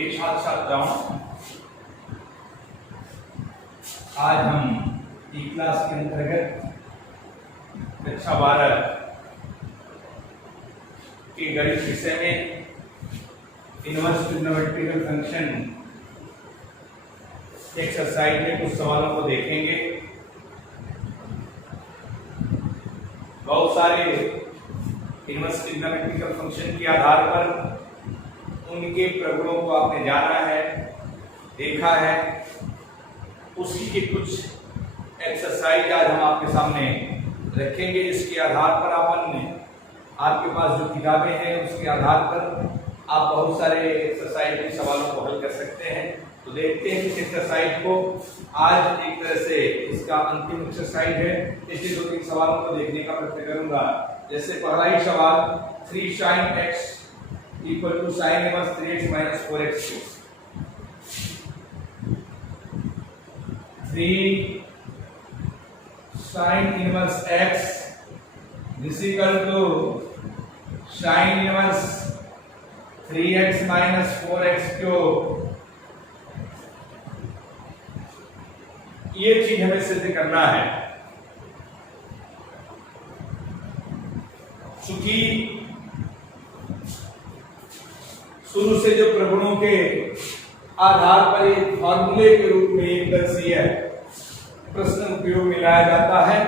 के छात्र छात्राओं, आज हम ई क्लास के अंतर्गत कक्षा 12 के गणित विषय में इनवर्स ट्रिग्नोमेट्रिकल फंक्शन एक्सरसाइज में कुछ सवालों को देखेंगे। बहुत सारे इनवर्स ट्रिग्नोमेट्रिकल फंक्शन के आधार पर उनके प्रगुणों को आपने जाना है, देखा है। उसी के कुछ एक्सरसाइज आज हम आपके सामने रखेंगे, जिसके आधार पर आपके पास जो किताबें हैं उसके आधार पर आप बहुत सारे एक्सरसाइज के सवालों को हल कर सकते हैं। तो देखते हैं इस एक्सरसाइज को। आज एक तरह से इसका अंतिम एक्सरसाइज है, इसलिए 2-3 सवालों को देखने का प्रयत्न करूंगा। जैसे पहला ही सवाल 3 sin x equal to sin inverse 3x minus 4x। 3 sin inverse x is equal to sin inverse 3x minus 4x cube. ये चीज हमें सिद्ध करना है। चूंकि शुरू से जो प्रगुणों के आधार पर एक फॉर्मूले के रूप में एक दर्शीय प्रश्न उपयोग में लाया जाता है,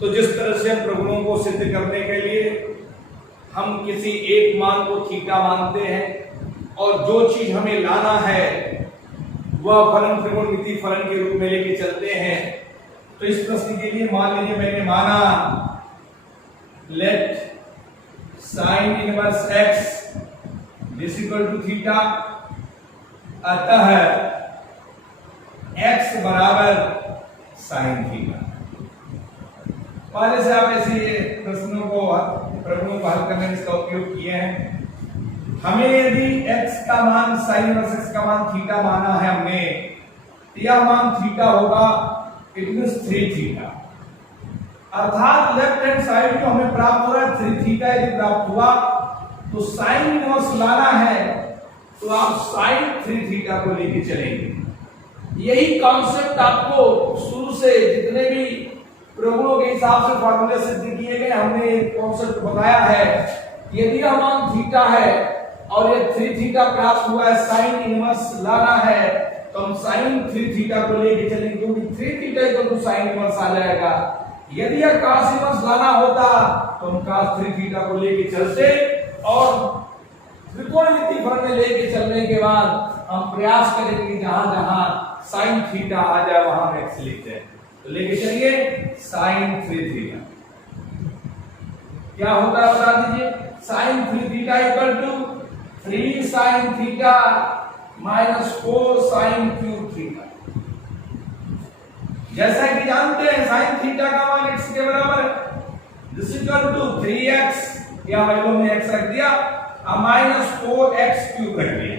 तो जिस तरह से हम प्रगुणों को सिद्ध करने के लिए हम किसी एक मान को थीटा मानते हैं और जो चीज हमें लाना है वह फलन त्रिकोणमिति फलन के रूप में लेके चलते हैं। तो इस प्रश्न के लिए मान लीजिए मैंने माना let sin inverse x is equal to theta, अतः x बराबर sin थीटा। पहले से आप ऐसे प्रश्नों को प्रगुणों को हल करने में इसका उपयोग किए हैं। हमें यदि x का मान sin इनवर्स x का मान थीटा माना है हमने, तो यह मान थीटा होगा, इट मींस 3 थीटा। अर्थात लेफ्ट हैंड साइड जो हमें प्राप्त हो रहा है 3 थीटा यदि प्राप्त हुआ तो sin इनवर्स लाना है तो आप sin 3 थीटा को लेके चलेंगे। यही कॉन्सेप्ट आपको शुरू से जितने भी प्रगुणों के हिसाब से फॉर्मूले सिद्ध किए गए हमने एक कॉन्सेप्ट बताया है। यदि यह मान थीटा है और ये 3 थीटा प्राप्त हुआ है, sin इनवर्स लाना है तो हम sin 3 थीटा को लेके चलेंगे, क्योंकि 3 theta equal to sin inverse आ जाएगा। यदि यह cos इनवर्स लाना होता तो हम cos 3 थीटा को लेके चलते और त्रिकोणमिति फलन में लेके चलने के बाद हम प्रयास करेंगे जहां जहां sin थीटा आ जाए वहां हम x लिखते हैं। तो लेके चलिए sin 3 थीटा क्या होता है बता दीजिए। sin 3 theta equal to 3 sin theta minus 4 sin cube theta. जैसा कि जानते हैं sin थीटा का मान x के बराबर है, दिस इक्वल टू 3x या वैल्यू में x रख दिया माइनस 4x क्यूब रख दिया।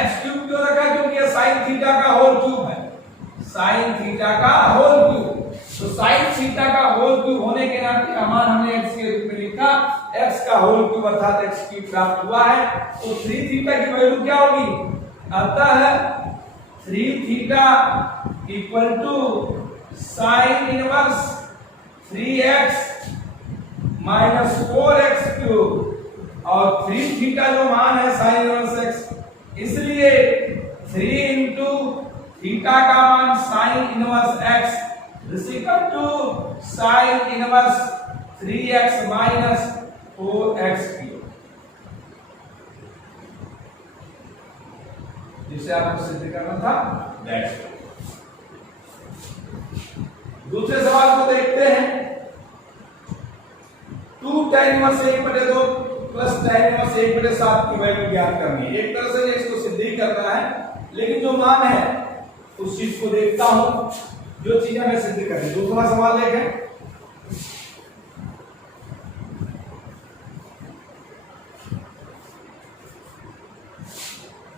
x क्यूब क्यों रखा? क्योंकि यह sin थीटा का होल क्यूब है, sin थीटा का होल क्यूब। तो sin थीटा का होल क्यूब होने के नाते का मान हमने x के रूप में लिखा, x का होल क्यूब अर्थात x क्यूब प्राप्त हुआ है। तो 3 थीटा की वैल्यू क्या होगी? अतः 3 theta equal to sin inverse 3x minus 4x cube. और 3 थीटा जो मान है sin इनवर्स x, इसलिए 3 इंटू थीटा का मान sin inverse x is equal to sin inverse 3x minus 4x cube, जिसे आपको सिद्ध करना था। That's it. दूसरे सवाल को देखते हैं। 2 tan inverse 1/2 plus tan inverse 1/7 की वैल्यू ज्ञात करनी है। एक तरह से इसको सिद्ध ही करना है, लेकिन जो मान है उस चीज को देखता हूं जो चीज हमें सिद्ध करनी। दूसरा सवाल देखें।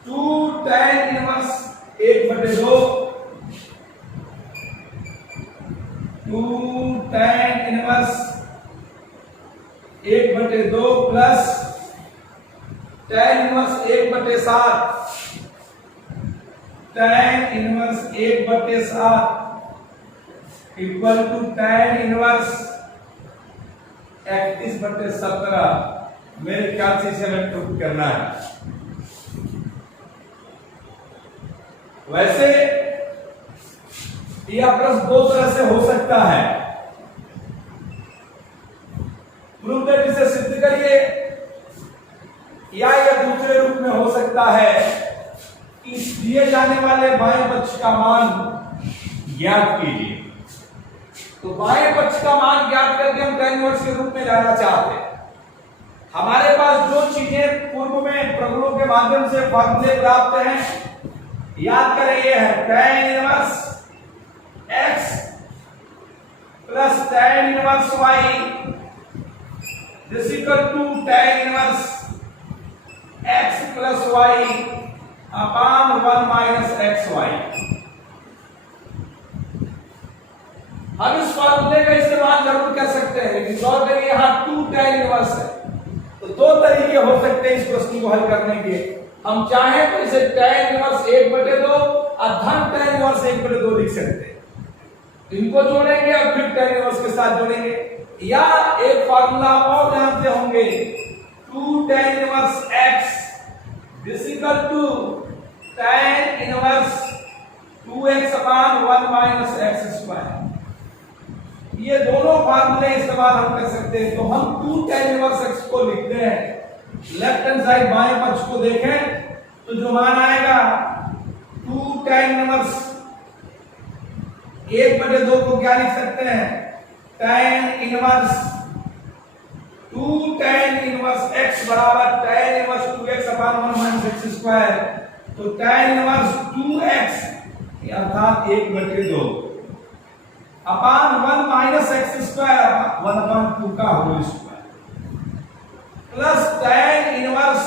Two tan inverse 1/2 2 tan inverse 1/2 plus tan inverse 1/7 tan inverse 1/7 equal to tan inverse 31/17। मेरे ख्याल से इसे हमें प्रूव करना है। वैसे यह प्रश्न दो तरह से हो सकता है। प्रूव दैट इसे सिद्ध करिए, या यह दूसरे रूप में हो सकता है कि दिए जाने वाले बाएं पक्ष का मान ज्ञात कीजिए। तो बाएं पक्ष का मान ज्ञात करके हम tan इनवर्स के रूप में जाना चाहते हैं। हमारे पास जो चीजें पूर्व में प्रगुणों के माध्यम से फॉर्मूले प्राप्त हैं, याद करें, ये है tan inverse x plus tan inverse y is equal to tan inverse x plus y upon 1 minus xy। हम इस फॉर्मूले का इस्तेमाल जरूर कर सकते हैं, लेकिन गौर करिए यहां 2 tan इनवर्स है। तो दो तरीके हो सकते हैं इस प्रश्न को हल करने के। हम चाहें तो इसे tan इनवर्स 1/2 और धन tan इनवर्स 1/2 लिख सकते हैं। इनको जोड़ेंगे और फिर tan इनवर्स के साथ जोड़ेंगे, या एक फार्मूला और जानते होंगे 2 tan inverse x is equal to tan inverse 2x upon 1 minus x square. ये दोनों फार्मूले इस्तेमाल हम कर सकते हैं। तो हम 2 tan इनवर्स x को लिखते हैं। लेफ्ट हैंड साइड बाएं पक्ष को देखें तो जो मान आएगा 2 tan इनवर्स 1/2 को क्या लिख सकते हैं, tan inverse 2 tan inverse x बराबर tan inverse 2x upon 1 minus x square. तो tan इनवर्स 2x अर्थात 1/2 अपान 1 माइनस x स्क्वायर 1/2 का whole square plus tan inverse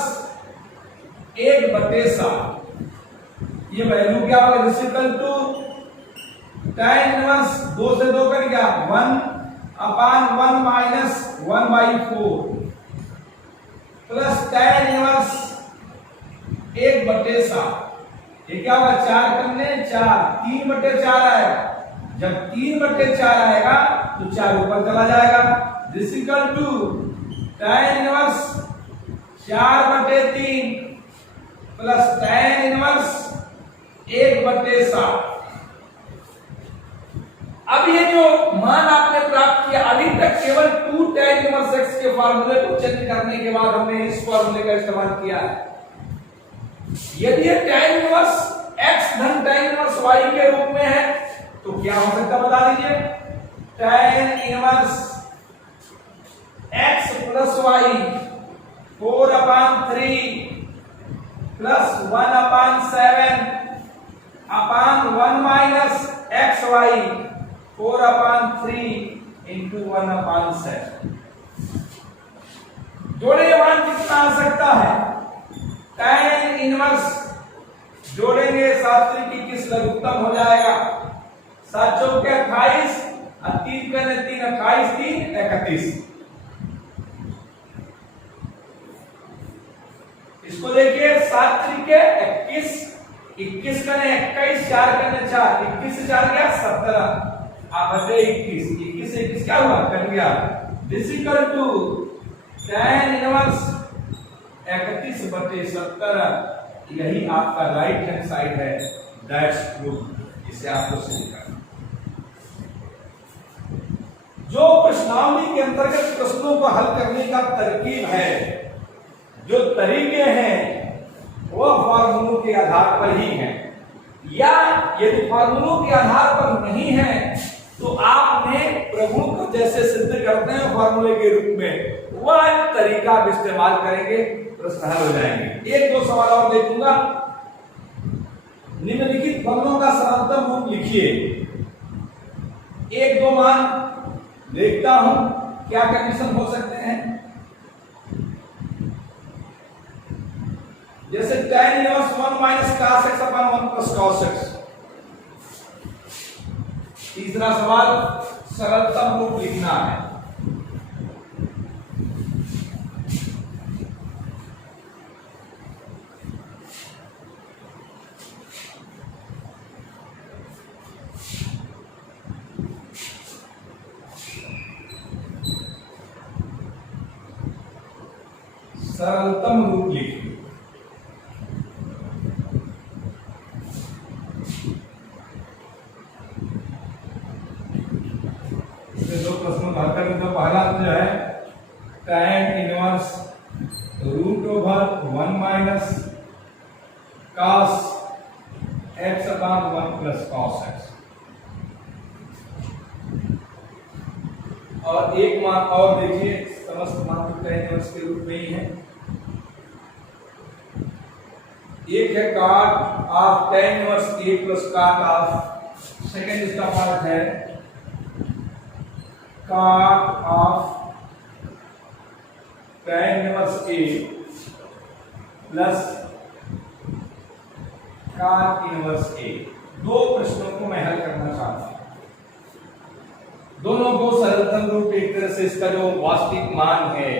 1/7। ये वैल्यू क्या होगा, is equal to tan inverse 2 से 2 कर गया 1 upon 1 minus 1/4 plus tan inverse 1/7। ये क्या होगा, 4 करने 4 3/4 आएगा। जब 3/4 आएगा तो 4 ऊपर चला जाएगा। This equal to tan inverse 4/3 plus tan inverse 1/7। अब ये जो मान आपने प्राप्त किया, अभी तक केवल 2 tan इनवर्स x के फार्मूले को चेंज करने के बाद हमने इस फार्मूले का इस्तेमाल किया है। यदि ये tan इनवर्स x धन tan इनवर्स y के रूप में है तो क्या हो सकता बता दीजिए, tan inverse x plus y 4/3 plus 1/7 अपान 1 माइनस xy 4/3 इंटू 1/7। जोड़ेंगे मान कितना आ सकता है, tan इनवर्स जोड़ेंगे 7 की किस लघुत्तम हो जाएगा, 7 चौके 28 और 3 करने 3 28 3 31। इसको देखिए 7 त्रिके 21 21 करने 21 4 करने 4 21 से 4 गया 17 बटे 21 21 से 21 क्या हुआ, कट गया। This equal to tan inverse 31/17। यही आपका राइट हैंड साइड है। That's proof. इसे आपको सिद्ध करना। जो प्रश्नावली के अंतर्गत प्रश्नों को हल करने का तरकीब है, जो तरीके हैं, वह फार्मूलों के आधार पर ही हैं, या यदि फार्मूलों के आधार पर नहीं है तो आपने प्रभु को जैसे सिद्ध करते हैं फार्मूले के रूप में, वह तरीका आप इस्तेमाल करेंगे, प्रश्न हल हो जाएंगे। एक दो सवाल और देखूंगा। निम्नलिखित फलनों का सरलतम रूप लिखिए। एक दो मान देखता हूं क्या कंडीशन हो सकते हैं। जैसे tan inverse 1 minus cos x upon 1 plus cos x। तीसरा सवाल सरलतम रूप लिखना है। सरलतम रूप लिखिए। दो प्रश्नों का हल करने का पहला जो है tan inverse root over 1 minus cos x upon 1 plus cos x, और एक मान और देखिए समस्त मान तो tan इनवर्स के रूप में ही है। एक है cot of tan inverse a plus cot of, second इसका पार्ट है cot of tan inverse a plus cot inverse a। दो प्रश्नों को मैं हल करना चाहता हूं, दोनों को सरलतम रूप एक तरह से इसका जो वास्तविक मान है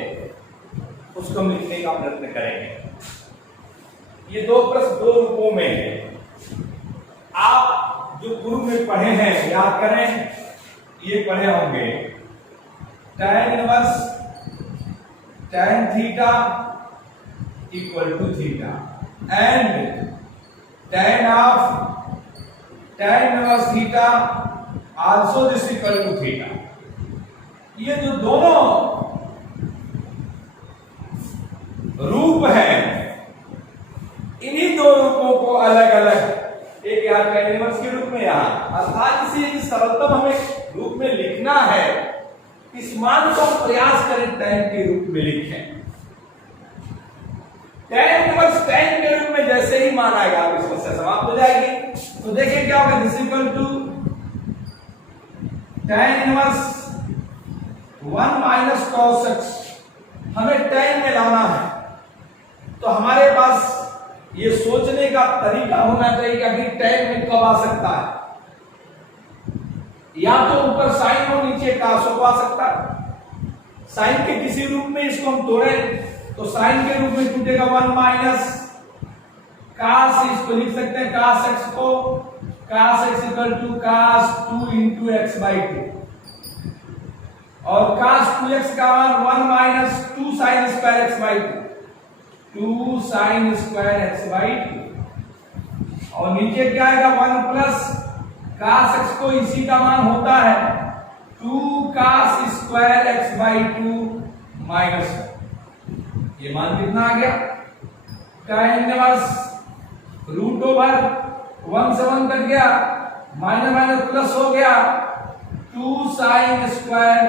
उसको हम लिखने का प्रयत्न करेंगे। ये दो प्रश्न दो रूपों में है। आप जो पूर्व में पढ़े हैं याद करें, ये पढ़े होंगे tan inverse tan theta equal to theta and tan of tan inverse theta also this equal to theta. ये जो दोनों रूप हैं, इन्हीं दो रूपों को अलग अलग एक यहाँ tan इनवर्स के रूप में, यहाँ अर्थात इसे सरलतम हमें रूप में लिखना है, इस मान को प्रयास करें tan के रूप में लिखें। tan इनवर्स tan के रूप में जैसे ही मान आएगा आपकी समस्या समाप्त हो जाएगी। तो देखिए क्या होगा, this equal to tan inverse 1 minus cos x, हमें tan में लाना है। तो हमारे पास ये सोचने का तरीका होना चाहिए कि आखिर tan में कब आ सकता है, या तो ऊपर साइन हो नीचे cos हो आ सकता है। साइन के किसी रूप में इसको हम तोड़ें तो साइन के रूप में टूटेगा 1 माइनस cos, इसको लिख सकते हैं cos x को cos x equal to cos 2 into x by 2, और cos 2x का मान 1 minus 2 sin square x by 2 sin square x by 2, और नीचे क्या आएगा 1 प्लस cos x को इसी का मान होता है 2 cos square x by 2 minus, ये मान कितना आ गया tan इनवर्स रूट ओवर 1 से 1 कट गया, माइनस माइनस प्लस हो गया 2 sin स्क्वायर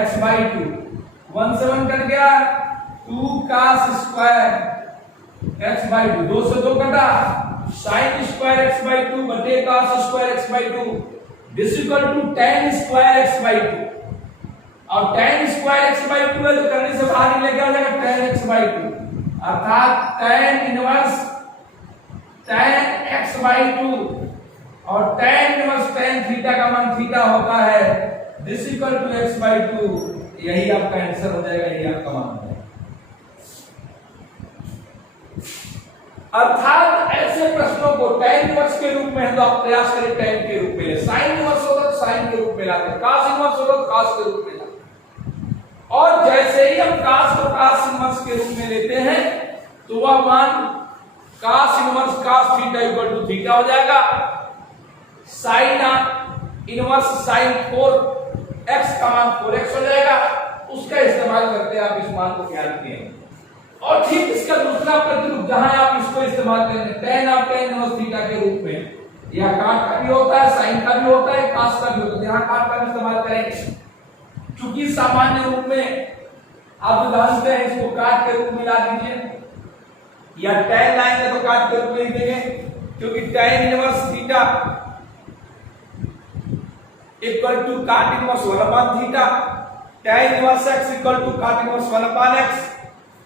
x बाई 2, 1 से 1 कट गया 2 cos स्क्वायर x बाई 2, 2 से 2 कटा sin स्क्वायर x बाई 2 बटे cos square x by 2, this equal to tan square x by 2, और tan स्क्वायर x बाई 2 है तो करने से बाहर ही लेके आ जाएगा tan x बाई 2, अर्थात tan inverse tan x by 2 और tan इनवर्स tan थीटा का मान थीटा होता है, this equal to x by 2, यही आपका आंसर हो जाएगा, यही आपका मान हो जाएगा। अर्थात ऐसे प्रश्नों को tan इनवर्स के रूप में तो आप प्रयास करें tan के रूप में, sin इनवर्स होगा तो sin के रूप में लाते, cos इनवर्स होगा तो cos के रूप में लाते, और जैसे ही हम cos को cos इनवर्स के रूप में लेते हैं तो वह मान cos inverse cos theta equal to theta हो जाएगा, sin इनवर्स sin 4x का मान 4x हो जाएगा, उसका इस्तेमाल करते आप इस मान को ज्ञात किए। और ठीक इसका दूसरा प्रतिरूप जहां आप इसको इस्तेमाल करेंगे tan of tan inverse theta के रूप में, यह cot का भी होता है, sin का भी होता है, cos का भी होता है, यहां cot का भी इस्तेमाल करेंगे। चूंकि सामान्य रूप में आप जानते हैं इसको cot के रूप में ला दीजिए, या tan लाएंगे तो cot के रूप में लिख देंगे, क्योंकि tan inverse theta equal to cot inverse 1 upon theta, tan inverse x equal to cot inverse 1 upon x।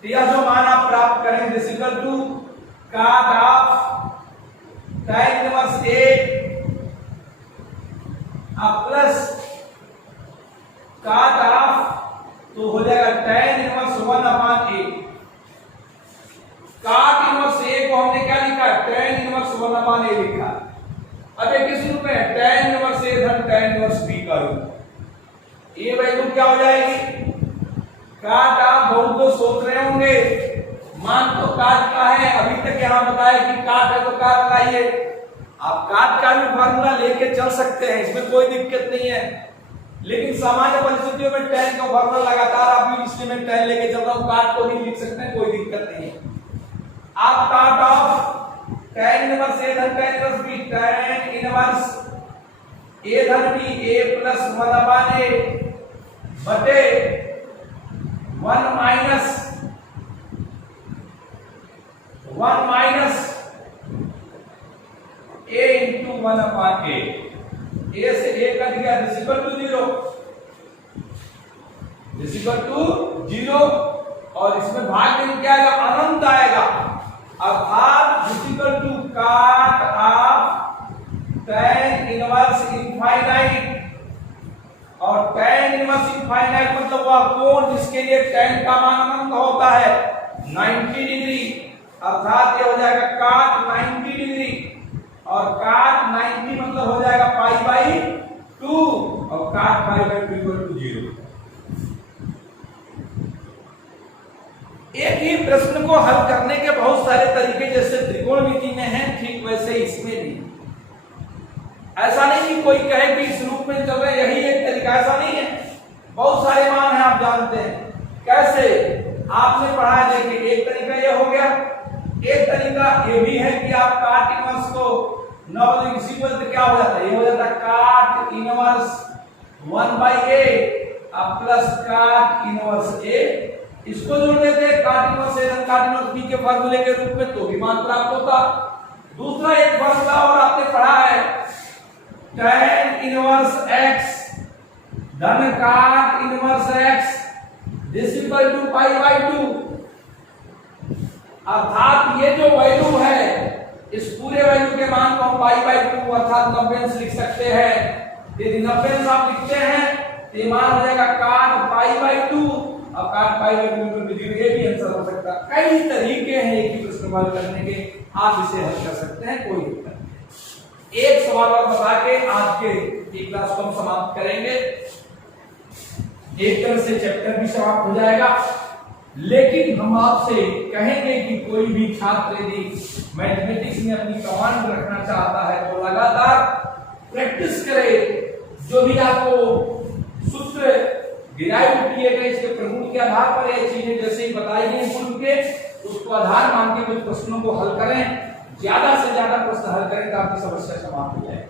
यह जो मान आप प्राप्त करेंगे this equal to cot of tan inverse a plus cot of, तो हो जाएगा tan inverse 1 upon a। cot inverse a को हमने क्या लिखा है, tan इनवर्स 1 अपॉन a लिखा। अब ये किस रूप में है, tan इनवर्स a धन tan इनवर्स b का रूप। ये वैल्यू क्या हो जाएगी, cot ऑफ बहुत दो लोग सोच रहे होंगे मान तो काट का है, अभी तक यहाँ बताया कि काट है तो काट लाइए। आप काट का भी फार्मूला लेके चल सकते हैं, इसमें कोई दिक्कत नहीं है, लेकिन सामान्य परिस्थितियों में tan का फार्मूला लगातार आप भी इसलिए मैं tan लेके चल रहा हूं, काट को भी लिख सकते हैं, कोई दिक्कत नहीं है। आप cot of tan inverse a धन tan inverse b, tan inverse a धन b a plus 1 upon a बटे 1 minus a into 1 upon a, a से a कट गया, this equal to 0, this equal to 0, और इसमें भाग में क्या आएगा, अनंत आएगा, अर्थात दिस इक्वल टू काट ऑफ tan इनवर्स इनफाइनाइट, और tan इनवर्स इनफाइनाइट मतलब वह कोण जिसके लिए tan का मान अनंत होता है 90 डिग्री, अर्थात ये हो जाएगा काट 90 डिग्री, और काट 90 मतलब हो जाएगा पाई बाई 2, और काट पाई बाई 2 इक्वल टू 0। एक ही प्रश्न को हल करने के बहुत सारे तरीके जैसे त्रिकोणमिति में हैं, ठीक वैसे इसमें भी। ऐसा नहीं कि कोई कहे कि इस रूप में चल रहे यही एक तरीका, ऐसा नहीं है, बहुत सारे मान हैं, आप जानते हैं कैसे, आपने पढ़ा है। देखिए एक तरीका ये हो गया, एक तरीका ये भी है कि आप काट इनवर्स को नॉर्मल इसी को क्या हो जाता है, ये हो जाता है काट इनवर्स 1 बाई a अब प्लस काट इनवर्स a, इसको जोड़ देते हैं काट इनवर्स a धन काट इनवर्स b के फार्मूले के रूप में, तो भी मान प्राप्त होता। दूसरा एक फार्मूला और आपने पढ़ा है, tan इनवर्स x धन cot inverse x this equal to pi by 2, अर्थात ये जो वैल्यू है इस पूरे वैल्यू के मान को हम पाई बाई 2 अर्थात 90 लिख सकते हैं। यदि 90 आप लिखते हैं तो ये मान हो जाएगा काट पाई बाई 2, अब काट पाई बाई 2 में ये भी आंसर हो सकता है। कई तरीके हैं एक ही प्रश्न हल करने के, आप इसे हल कर सकते हैं, कोई दिक्कत नहीं। एक सवाल और बता के आज के क्लास को हम समाप्त करेंगे, एक तरह से चैप्टर भी समाप्त हो जाएगा। लेकिन हम आपसे कहेंगे कि कोई भी छात्र यदि मैथमेटिक्स में अपनी कमांड रखना चाहता है तो लगातार प्रैक्टिस करे, जो भी आपको सूत्र डिराइव किए गए इसके प्रगुण के आधार पर ये चीजें जैसे ही बताई गई पूर्व के, उसको आधार मान के कुछ प्रश्नों को हल करें, ज्यादा से ज्यादा प्रश्न हल करें तो आपकी समस्या समाप्त हो जाएगी।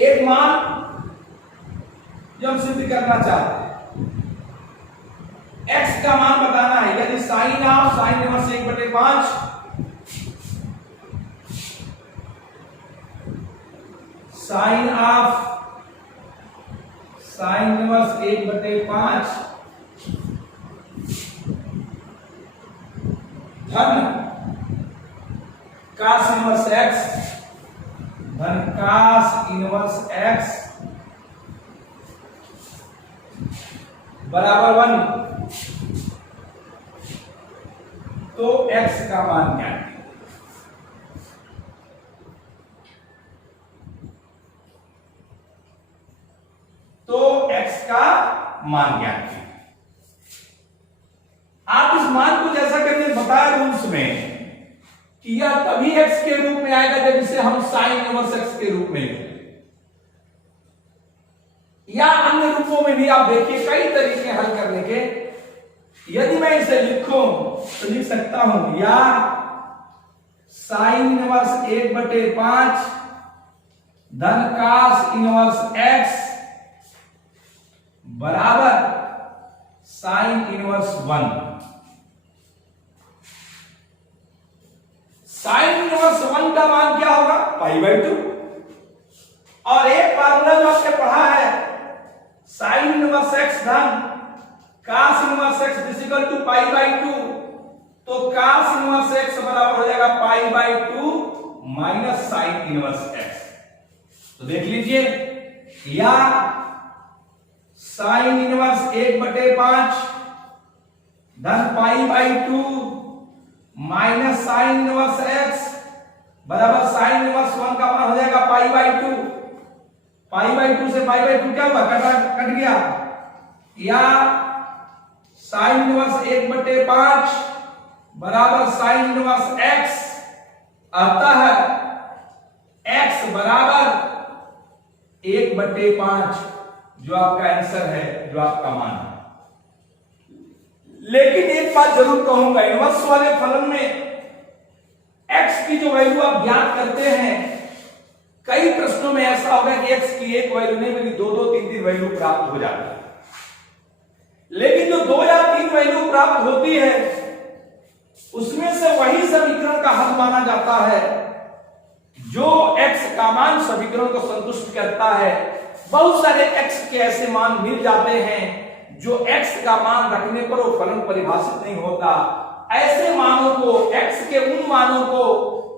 एक मान जो हम सिद्ध करना चाहते हैं, x का मान बताना है, यदि sine of sine inverse 1/5 sine of sine inverse 1/5 धन कास इनवर्स x धन कास इनवर्स x बराबर 1, तो x का मान क्या है, तो x का मान क्या है। आप इस मान को जैसा कि हमने बताया रूल्स में कि यह तभी x के रूप में आएगा जब इसे हम साइन इनवर्स x के रूप में लिखें, या अन्य रूपों में भी आप देखिए कई तरीके हल करने के। यदि मैं इसे लिखूं तो लिख सकता हूं या साइन इनवर्स 1/5 धन कास इनवर्स x बराबर साइन इनवर्स 1। साइन इनवर्स 1 का मान क्या होगा, पाई बाई 2, और एक फार्मूला जो आपने पढ़ा है साइन इनवर्स x धन cos inverse x this equal to pi by 2, तो कास इनवर्स x बराबर हो जाएगा pi by 2 minus sine inverse x। तो देख लीजिए, या साइन इनवर्स 1/5 धन pi by 2 minus sine inverse x बराबर साइन इनवर्स 1 का मान हो जाएगा पाई बाई 2। पाई बाई 2 से पाई बाई 2 क्या हुआ, कट गया, या साइन इनवर्स 1/5 बराबर साइन इनवर्स x, अतः x बराबर 1/5 जो आपका आंसर है, जो आपका मान है। लेकिन एक बात जरूर कहूंगा, इनवर्स वाले फलन में x की जो वैल्यू आप ज्ञात करते हैं, कई प्रश्नों में ऐसा होगा कि x की एक वैल्यू नहीं बल्कि 2-2, 3-3 वैल्यू प्राप्त हो जाती है। लेकिन जो 2 या 3 वैल्यू प्राप्त होती है उसमें से वही समीकरण का हल माना जाता है जो x का मान समीकरण को संतुष्ट करता है। बहुत सारे x के ऐसे मान मिल जाते हैं जो x का मान रखने पर वो फलन परिभाषित नहीं होता। ऐसे मानों को, x के उन मानों को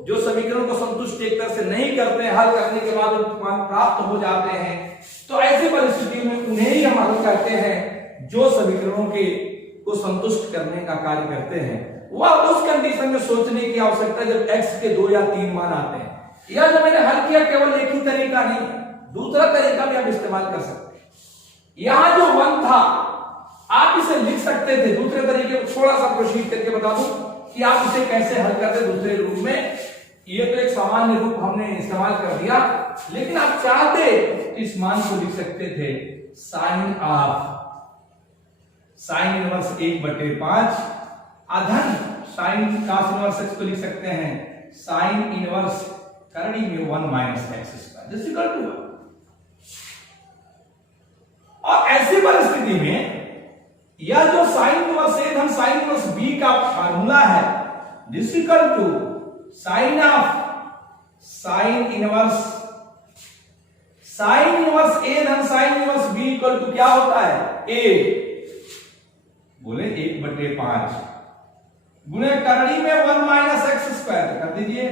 जो समीकरण को संतुष्ट एक तरह से नहीं करते, हल करने के बाद मान प्राप्त हो जाते हैं, तो ऐसी परिस्थिति में उन्हें ही हम हल कहते हैं जो समीकरणों के को संतुष्ट करने का कार्य करते हैं। वह उस कंडीशन में सोचने की आवश्यकता है जब x के 2 या 3 मान आते हैं। यह जो मैंने हल किया केवल एक ही तरीका नहीं, दूसरा तरीका भी आप इस्तेमाल कर सकते हैं। यहां जो 1 था आप इसे लिख सकते थे, दूसरे तरीके को थोड़ा सा प्रोसीड करके बता दूं कि आप इसे कैसे हल करते दूसरे रूप में। ये तो एक सामान्य रूप हमने इस्तेमाल कर दिया, लेकिन आप चाहते तो इस मान को लिख सकते थे साइन ऑफ साइन इनवर्स 1/5 अधन साइन cos इनवर्स x को लिख सकते हैं साइन इनवर्स करड़ी में 1 - x² दिस इक्वल टू 1। और ऐसी परिस्थिति में यह जो साइन इनवर्स a धन साइन इनवर्स b का फार्मूला है this equal to sine of sine inverse a धन sine inverse b equal to क्या होता है, a बोले 1/5 गुणे करड़ी में 1 - x² कर दीजिए,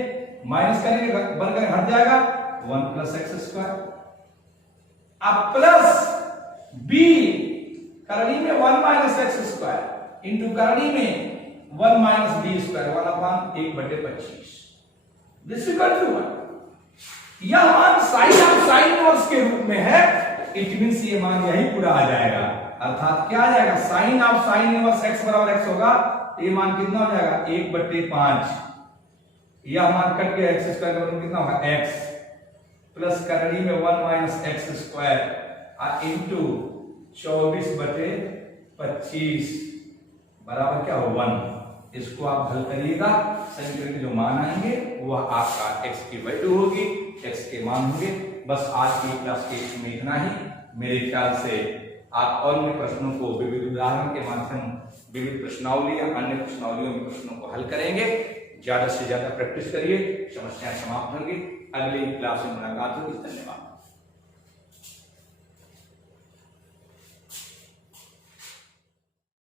माइनस करेंगे बनकर हट जाएगा 1 + x²। अब प्लस b करड़ी में 1 - x² इंटू करड़ी में 1 - b² 1/1/25 दिस इक्वल टू 1। यह मान साइन ऑफ साइन इनवर्स के रूप में है, इट मींस ये मान यही पूरा आ जाएगा। अर्थात क्या आ जाएगा, sine of sine inverse x बराबर x होगा, ये मान कितना हो जाएगा 1/5। यह मान कट गया x² का मान कितना होगा x प्लस करड़ी में 1 - x² इंटू 24/25 बराबर क्या हो 1। इसको आप हल करिएगा, समीकरण के जो मान आएंगे वह आपका x की वैल्यू होगी, x के मान होंगे। बस आज की क्लास के में इतना ही। मेरे ख्याल से आप अन्य प्रश्नों को विविध उदाहरण के माध्यम, विविध प्रश्नावली या अन्य प्रश्नावलियों में प्रश्नों को हल करेंगे। ज्यादा से ज्यादा प्रैक्टिस करिए, समस्याएं समाप्त होंगी। अगली क्लास में मुलाकात होगी। धन्यवाद।